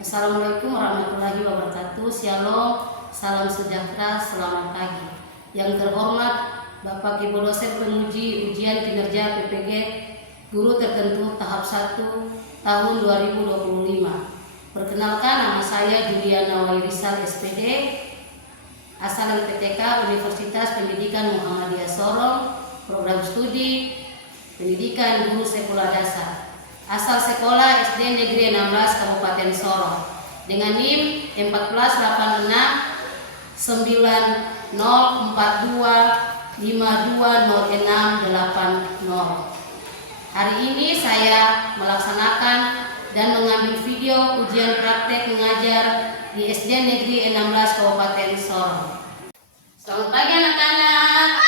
Assalamualaikum warahmatullahi wabarakatuh. Shalom, salam sejahtera, selamat pagi. Yang terhormat Bapak Ibu dosen penguji ujian kinerja PPG Guru Tertentu tahap 1 tahun 2025. Perkenalkan, nama saya Juliana Wairisal SPD, asal LPTK Universitas Pendidikan Muhammadiyah Sorong, program studi Pendidikan Guru Sekolah Dasar. Asal sekolah SD Negeri 16 Kabupaten Sorong dengan NIM 1486942520680. Hari ini saya melaksanakan dan mengambil video ujian praktek mengajar di SD Negeri 16 Kabupaten Sorong. Selamat pagi anak-anak.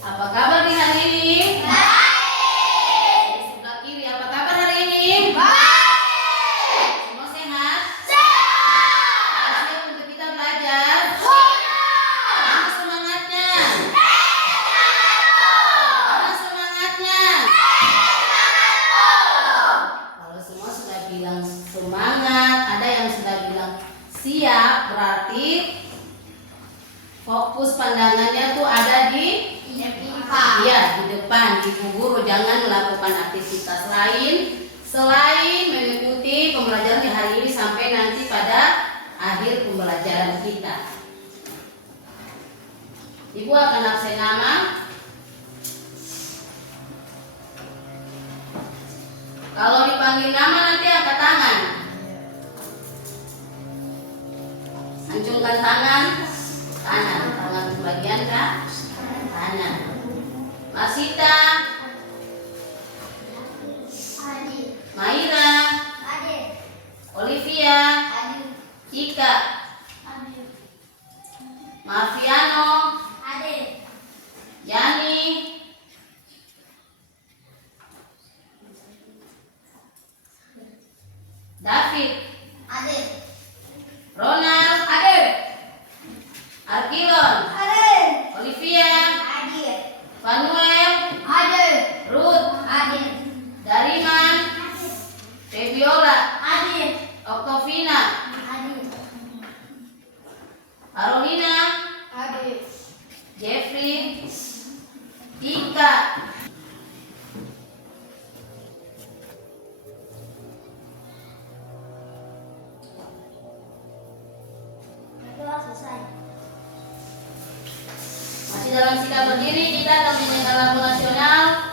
Apa kabar di hari ini? Baik. Di sebelah kiri, apa kabar hari ini? Baik. Semua sehat? Sehat. Siap untuk kita belajar? Siap. Mana semangatnya? Mana semangatnya? Kalau semua sudah bilang semangat, ada yang sudah bilang siap, berarti fokus pandangannya tuh ada di iya, di depan. Ibu guru jangan melakukan aktivitas lain selain mengikuti pembelajaran di hari ini sampai nanti pada akhir pembelajaran kita. Ibu akan absen nama. Kalau dipanggil nama nanti angkat tangan. Hancurkan tangan. Tangan bagian kah? Kanan. Masita, Maira, Olivia, Ika, Marviano, Yani, David, Ronald, Arkilon, Olivia, Manuel, Ruth, Dariman, Febiola, Oktovina, Carolina, Jeffrey, Tika. Masih dalam sikap berdiri, kita akan menyanyikan lagu nasional.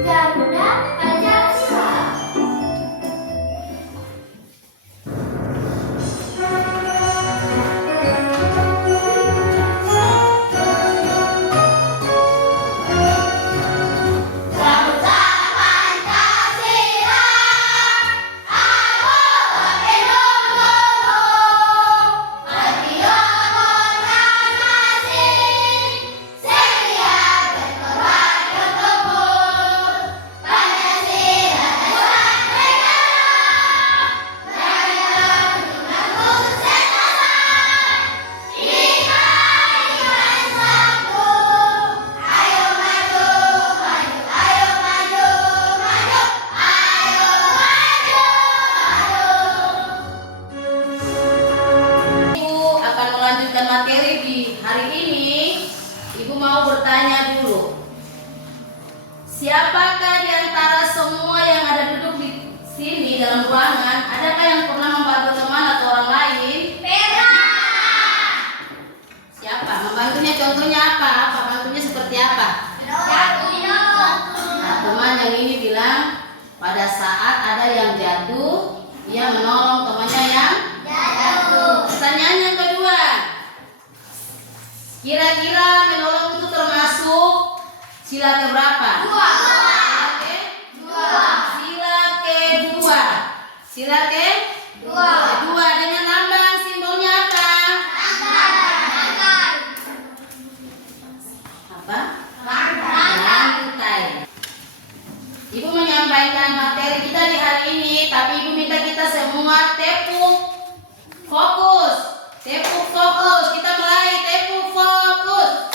Garuda Pancasila. Materi di hari ini, Ibu mau bertanya dulu. Siapakah di antara semua yang ada duduk di sini dalam ruangan, adakah yang pernah membantu teman atau orang lain? Pernah. Siapa? Membantunya contohnya apa? Bantunya seperti apa? Nah, teman yang ini bilang pada saat ada yang jatuh, ia menolong temannya yang jatuh. Pertanyaan yang kedua, kira-kira menolong itu termasuk Sila keberapa? Sila kedua. Sila kedua dengan lambang simbolnya apa? Apa? Lantai. Ibu menyampaikan materi kita di hari ini, tapi Ibu minta kita semua tepuk fokus. Tepuk fokus. Kita mulai tepuk fokus.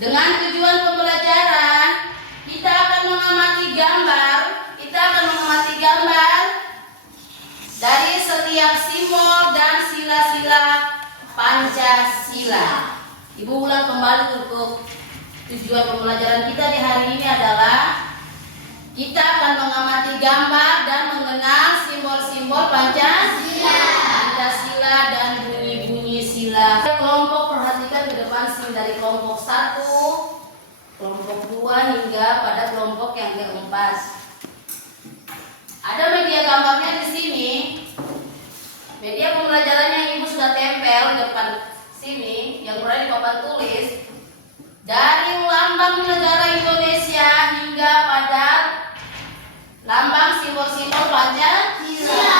Dengan tujuan pembelajaran, kita akan mengamati gambar. Kita akan mengamati gambar dari setiap simbol dan sila-sila Pancasila. Ibu ulang kembali untuk tujuan pembelajaran kita di hari ini adalah kita akan mengamati gambar dan mengenal simbol-simbol Pancasila dan bunyi-bunyi sila. Kelompok perhatikan ke depan sini dari kelompok 1, kelompok 2 hingga pada kelompok yang keempat. Ada media gambarnya di sini. Media pembelajaran yang Ibu sudah tempel di depan sini yang berada di papan tulis dari lambang negara Indonesia hingga pada lambang simbol-simbol Pancasila.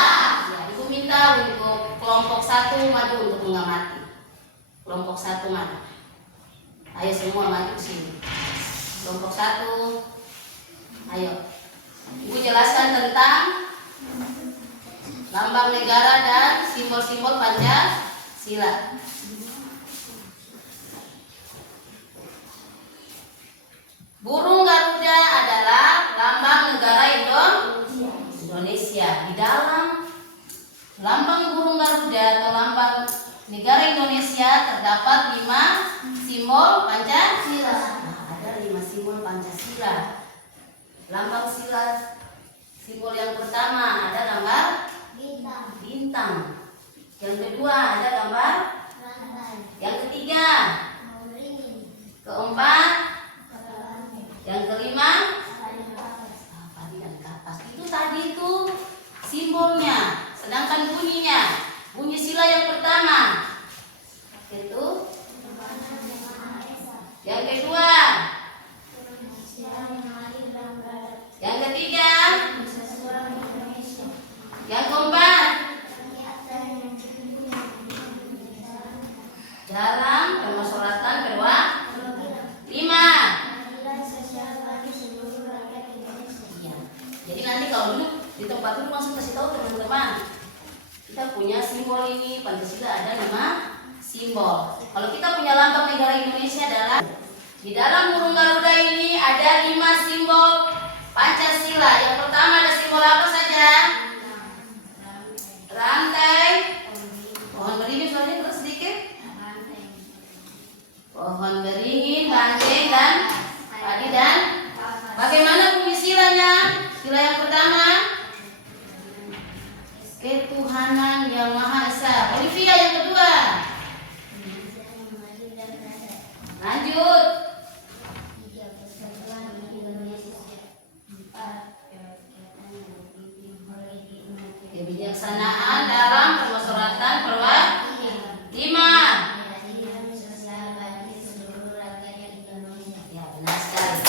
Ya, Ibu minta untuk kelompok 1 maju untuk mengamati. Kelompok 1 mana? Ayo semua maju ke sini. Kelompok 1. Ayo. Ibu jelaskan tentang lambang negara dan simbol-simbol Pancasila. Burung Garuda adalah lambang negara Indonesia. Di dalam lambang burung Garuda atau lambang negara Indonesia terdapat 5 simbol Pancasila. Nah, ada 5 simbol Pancasila. Lambang sila simbol yang pertama ada gambar bintang. Yang kedua ada gambar. Yang ketiga. Keempat. Yang kelima. Padi dan kapas. Itu tadi itu simbolnya. Sedangkan bunyinya. Bunyi sila yang pertama. Itu. Yang kedua. Yang ketiga. Yang keempat. Dalam permusyawaratan kedua 5. Iya. Jadi nanti kalau duduk di tempat duduk langsung kasih tahu teman-teman. Kita punya simbol ini Pancasila ada 5 simbol. Kalau kita punya lambang negara Indonesia adalah di dalam burung Garuda ini ada 5 simbol Pancasila. Yang pertama ada simbol apa saja? Rantai. Pohon beringin soalnya terus sedikit. Pohon beringin, banteng dan padi dan bagaimana bunyi silanya? Sila yang pertama ketuhanan yang Maha Esa. Olivia yang kedua. Lanjut. Kebijaksanaan dalam permusyawaratan kedua 5. Ya, benar sekali.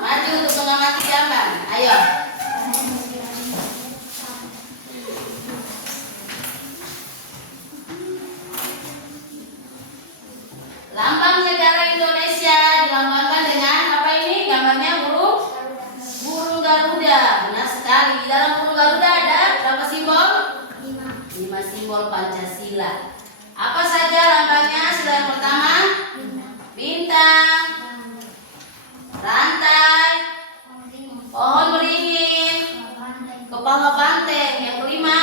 Maju untuk mengamati gambar. Ayo. Lambang negara Indonesia dilambangkan dengan apa ini? Gambarnya burung Garuda. Benar sekali. Di dalam burung Garuda ada berapa simbol? 5 simbol Pancasila. Apa saja lambangnya? Sila yang pertama bintang, rantai, pohon beringin, kepala banteng. Yang kelima,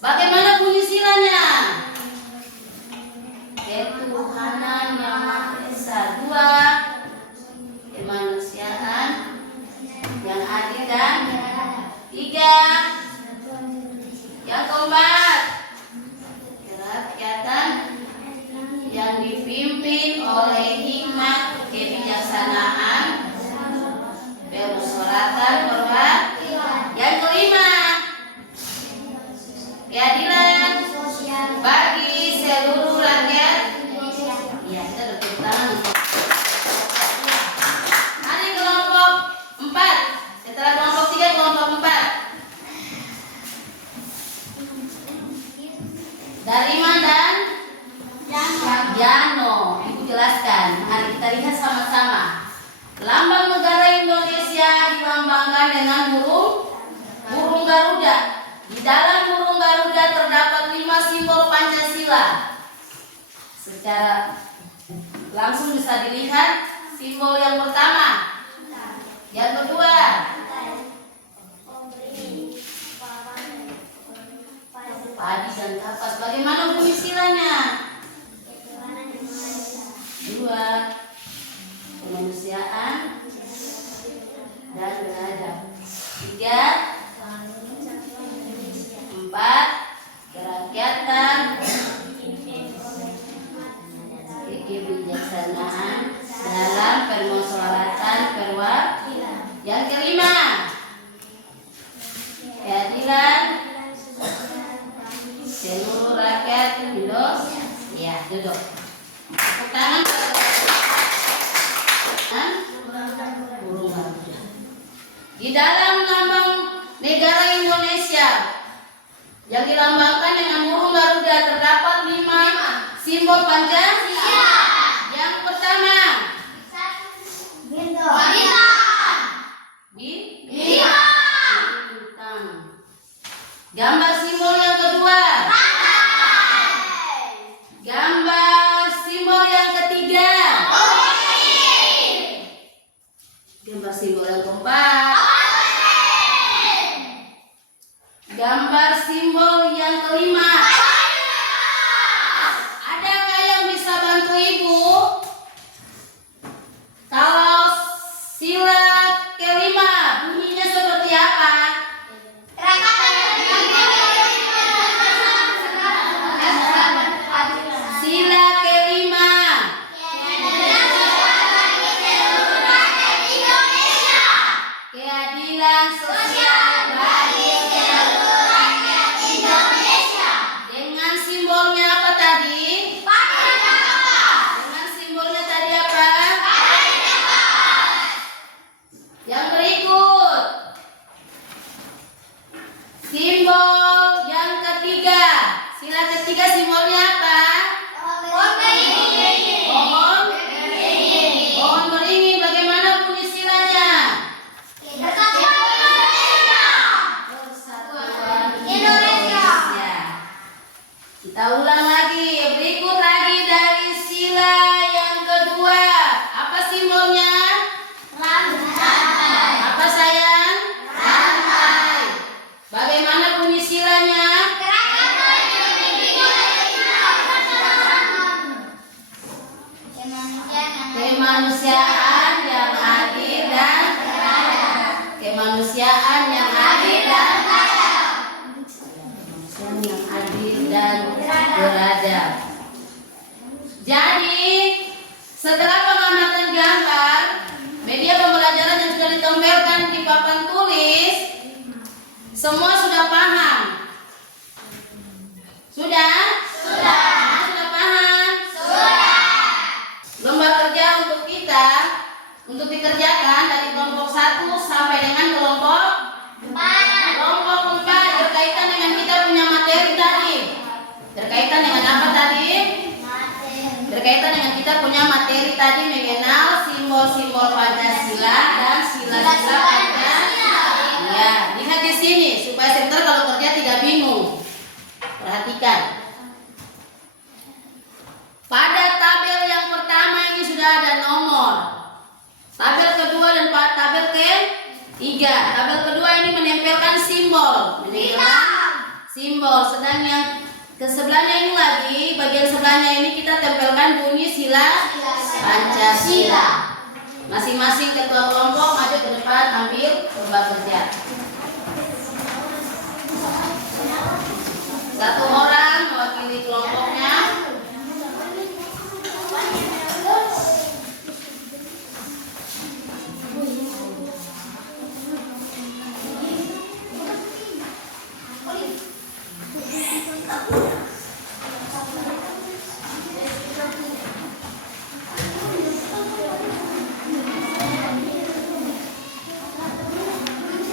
bagaimana bunyi silanya? Ketuhanan yang Maha Esa. 2, kemanusiaan yang adil dan 3, yang keempat, kerakyatan yang dipimpin oleh hikmat kebijaksanaan bermusyawaratan Di dalam burung Garuda terdapat 5 simbol Pancasila. Secara langsung bisa dilihat simbol yang pertama, yang kedua, padi dan kapas. Bagaimana bunyi silanya? 2, kemanusiaan dan beradab. 3, 4, kerakyatan, kebijaksanaan dalam permusyawaratan perwakilan. Yang kelima, keadilan seluruh rakyat Indonesia. Ya, duduk. Tepuk tangan. Burung Garuda. Di dalam lambang negara Indonesia yang dilambangkan dengan burung Garuda terdapat 5 simbol Pancasila. Yang pertama, bintang. Gambar simbol yang kedua. Gambar simbol yang ketiga. Gambar simbol yang keempat. Gambar simbol yang kelima. Adakah yang bisa bantu ibu? Kalau sila kelima bunyinya seperti apa? Sila kelima. Keadilan sosial bagi seluruh rakyat Indonesia. Dengan simbolnya apa tadi? Dengan simbolnya tadi apa? Yang berikut, simbol yang ketiga. Sila ketiga simbolnya apa? Pohon beringin. Bagaimana bunyi silanya? Persatuan Indonesia. Kita ulang lagi. Berikut lagi dari sila yang kedua. Apa simbolnya? Apa sayang? Rantai. Bagaimana bunyi silanya? Kemanusiaan yang adil dan kemanusiaan yang adil dan kemanusiaan yang adil dan beradab. Jadi, setelah pengamatan gambar, media pembelajaran yang sudah ditempelkan di papan tulis, semua sudah paham? Sudah? Sudah paham? Lomba kerja untuk kita, untuk dikerjakan dari kelompok 1 sampai dengan kelompok 4 berkaitan dengan kita punya materi tadi. Berkaitan dengan apa tadi? Berkaitan dengan kita punya materi tadi, mengenal simbol-simbol Pancasila dan sila-sila Pancasila. Ya, lihat di sini supaya sebentar kalau kerja tidak bingung. Perhatikan. Pada tabel yang pertama ini sudah ada nomor. Tabel kedua dan tabel ketiga. Tabel kedua ini menempelkan simbol. Sedang yang ke sebelahnya ini lagi, bagian sebelahnya ini kita tempelkan bunyi sila Pancasila. Masing-masing ketua kelompok maju ke depan ambil lomba kerja. 1 orang mewakili kelompoknya.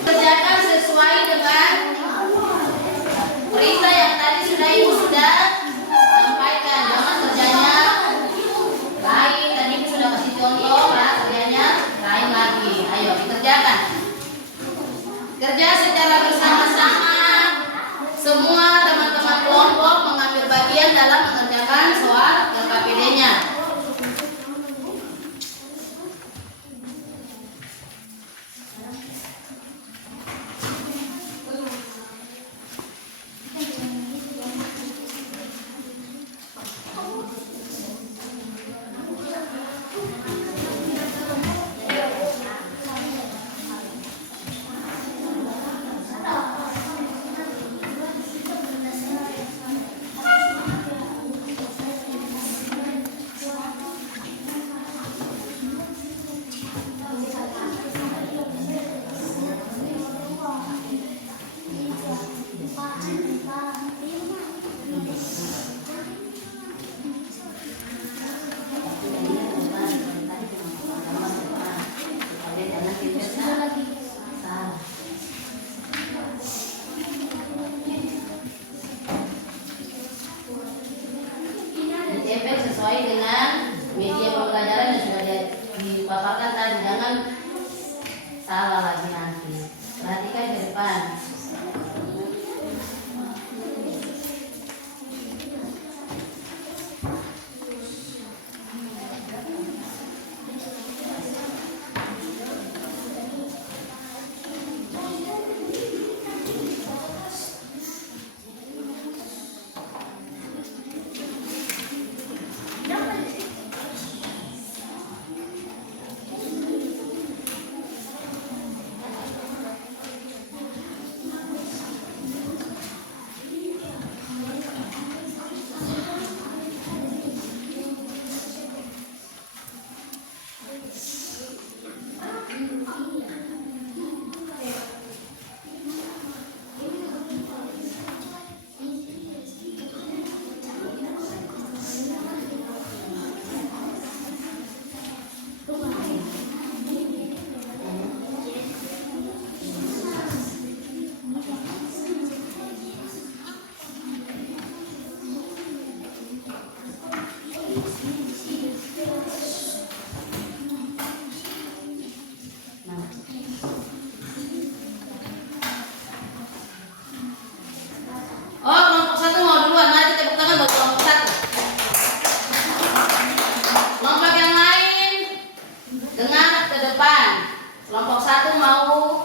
Kerjakan sesuai dengan perintah yang tadi ibu sudah sampaikan. Jangan kerjanya lain, tadi ibu sudah kasih contoh, kerjanya lain lagi. Ayo dikerjakan. Kerja secara bersama-sama Perhatikan ke depan. Oh, kelompok 1 mau duluan, mari tepuk tangan buat kelompok 1. Kelompok yang lain dengar ke depan. Kelompok 1 mau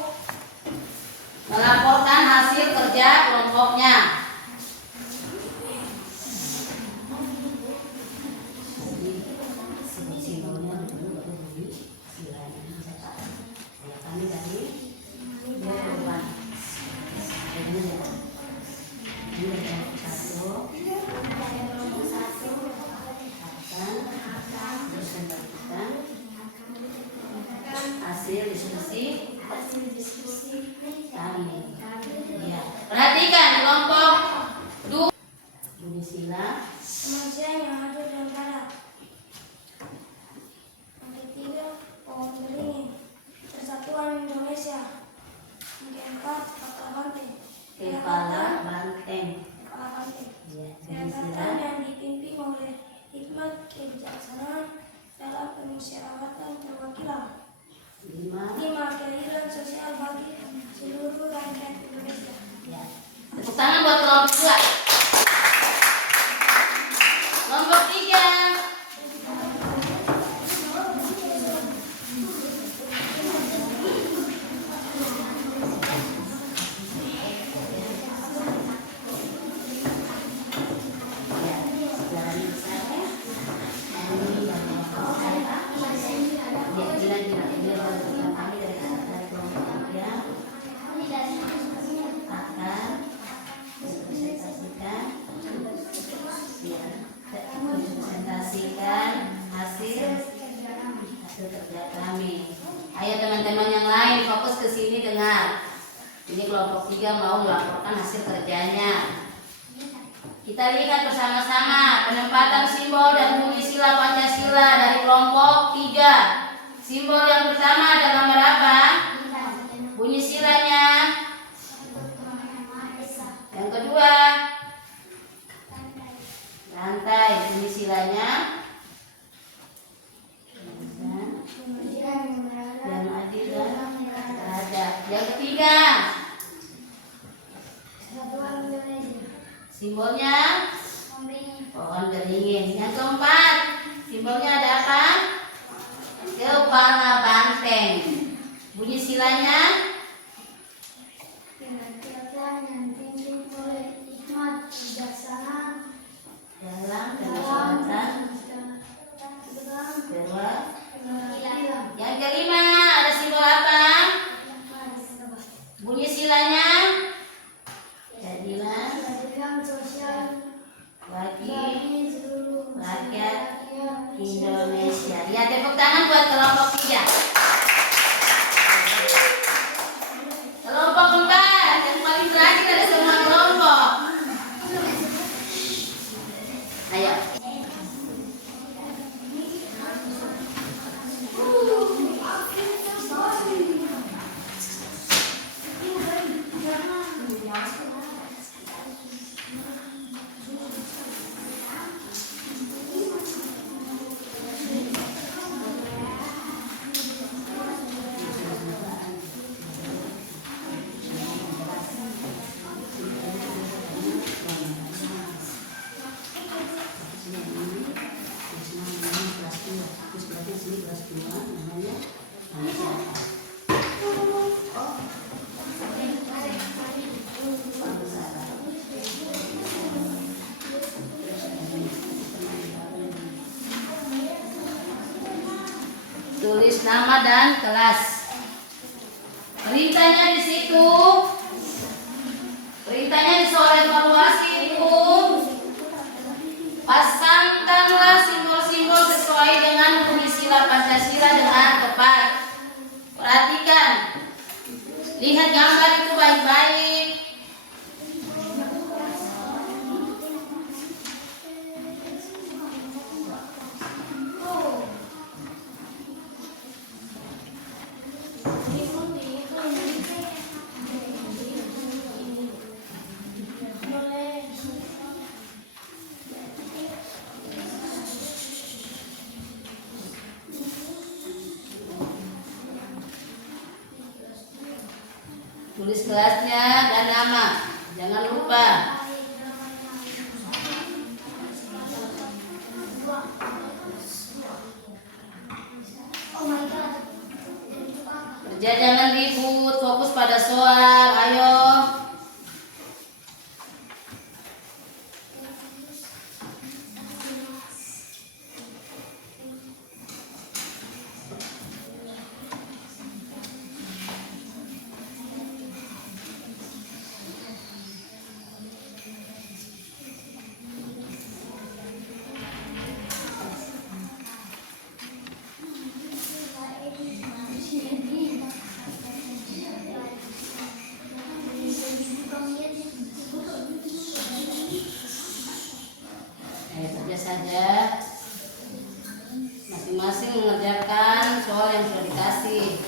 melaporkan hasil kerja kelompoknya. Hasil diskusi kami. Ya. Perhatikan kelompok 2. Bunyi sila. Kemanusiaan yang adil dan beradab. Yang ketiga, pohon beringin. Persatuan Indonesia. Yang keempat, kepala banteng. Kepala banteng. Kepala banteng. Ya. Bunyi sila. Jabatan yang dipimpin oleh hikmat kebijaksanaan dalam pemusyawaratan perwakilan. 5. Keadilan sosial bagi seluruh rakyat Indonesia. Ya. Tepuk tangan buat kelompok 2. Kelompok 3. Ayo teman-teman yang lain fokus ke sini dengar. Ini kelompok 3 mau melaporkan hasil kerjanya. Kita lihat bersama-sama penempatan simbol dan bunyi sila Pancasila dari kelompok 3. Simbol yang pertama ada gambar apa? Bunyi silanya. Yang kedua, lantai. Bunyi silanya. Yang adil dan beradab. Yang ketiga, simbolnya pohon beringin. Yang keempat, simbolnya ada apa? Kepala banteng. Bunyi silanya. Yang dipimpin oleh hikmat kebijaksanaan Dalam kedaulatan perwakilan. Yang kelima, ada simbol apa? Bunyi silanya. Keadilan sosial bagi seluruh rakyat Indonesia. Ya, tepuk tangan buat kelompok 3. Kelompok 4 yang paling terakhir dari semua kelompok. Ayo. menulis nama dan kelas. Perintahnya di situ. Perintahnya di soal evaluasi itu pasangkanlah simbol-simbol sesuai dengan bunyi sila Pancasila dengan tepat. Perhatikan, lihat gambar itu baik-baik. Tulis kelasnya dan nama, jangan lupa. Oh my god. Kerja jangan ribut, fokus pada soal, ayo. Kerja saja, masing-masing mengerjakan soal yang sudah dikasih.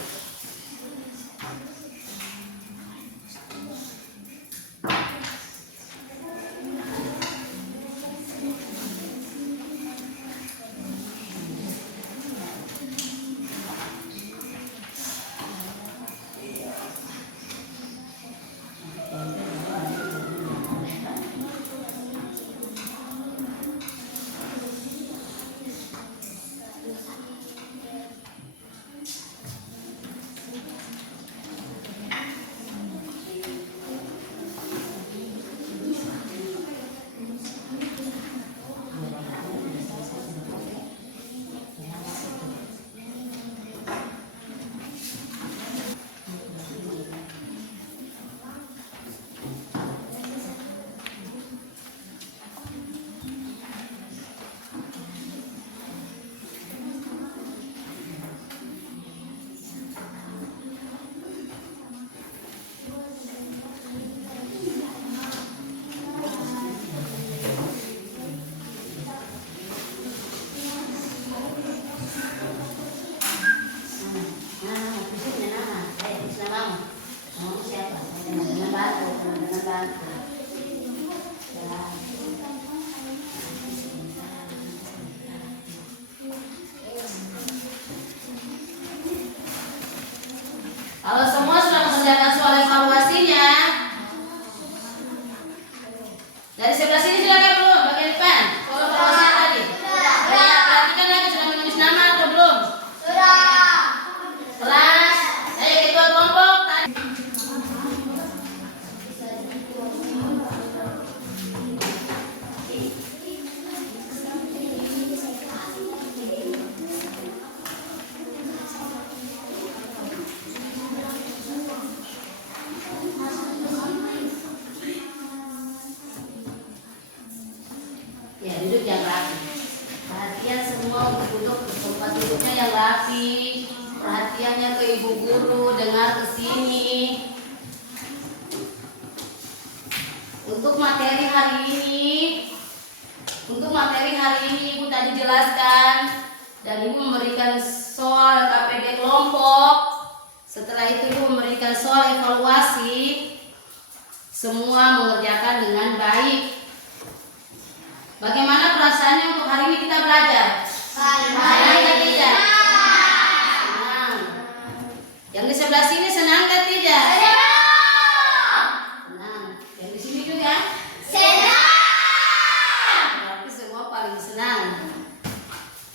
Kalau semua sudah mengerjakan soal evaluasinya, dari sebelah sini silakan belum bagian depan. Soal evaluasinya tadi. Ya, perhatikan lagi sudah menulis nama atau belum? Sudah. Kelas, saya ketua kelompok tadi. Ya, duduk yang rapi. Perhatian semua untuk duduk di tempat duduknya yang rapi. Perhatiannya ke ibu guru, dengar ke sini. Untuk materi hari ini Ibu tadi jelaskan dan Ibu memberikan soal KPD kelompok. Setelah itu Ibu memberikan soal evaluasi. Semua mengerjakan dengan baik. Bagaimana perasaannya untuk hari ini kita belajar? Senang atau tidak? Senang. Yang di sebelah sini senang atau tidak? Senang. Yang di sini juga? Senang. Berarti semua paling senang.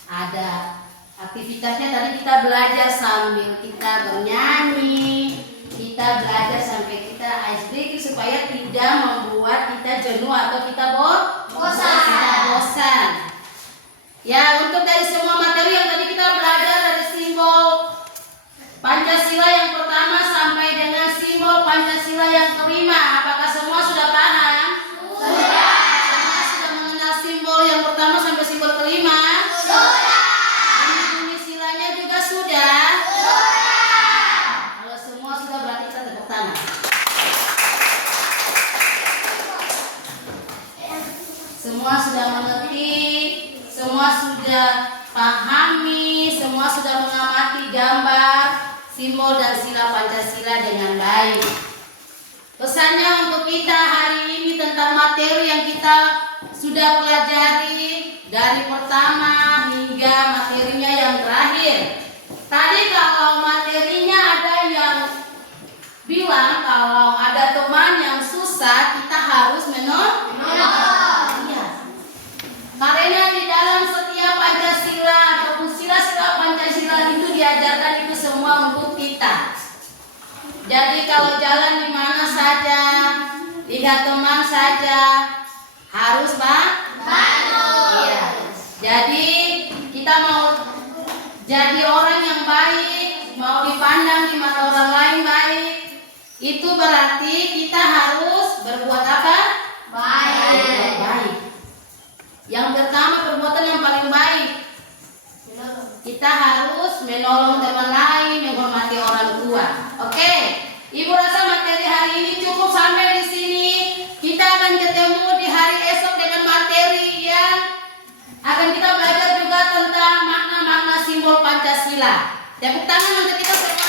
Ada aktivitasnya tadi kita belajar sambil kita bernyanyi. Kita belajar sampai kita ice breaking supaya tidak membuat kita jenuh atau kita bosan. Ya, untuk dari semua materi yang tadi kita belajar dari simbol Pancasila yang pertama sampai dengan simbol Pancasila yang kelima. Apakah semua sudah paham? Sudah. Semua sudah mengenal simbol yang pertama sampai simbol kelima? Sudah. Bunyi silanya juga sudah? Sudah. Kalau semua sudah berarti kita tepuk tangan. Semua sudah mengerti, semua sudah pahami, semua sudah mengamati gambar, simbol dan sila Pancasila dengan baik. Pesannya untuk kita hari ini tentang materi yang kita sudah pelajari dari pertama hingga materinya yang terakhir. Tadi kalau materinya ada yang bilang kalau ada teman yang susah, kita harus menolong. Iya. Karena di dalam setiap Pancasila ataupun sila-sila Pancasila itu diajarkan itu semua untuk kita. Jadi kalau jalan di mana saja, lihat teman saja, harus bantu. Iya. Jadi kita mau jadi orang yang baik, mau dipandang di mata orang lain baik, itu berarti kita harus berbuat apa? Berbuat baik. Yang pertama perbuatan yang paling baik, kita harus menolong teman lain, menghormati orang tua. Oke, Ibu rasa materi hari ini cukup sampai di sini. Kita akan ketemu di hari esok dengan materi yang akan kita belajar juga tentang makna-makna simbol Pancasila. Tepuk tangan untuk kita semua.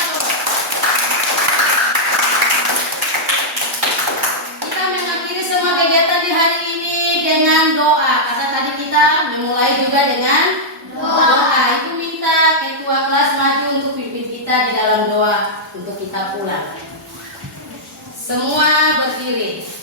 Kita mengakhiri semua kegiatan di hari ini dengan doa. Karena tadi kita memulai juga dengan doa. Ibu minta ketua kelas maju untuk pimpin kita di dalam doa untuk kita pulang. Semua berdiri.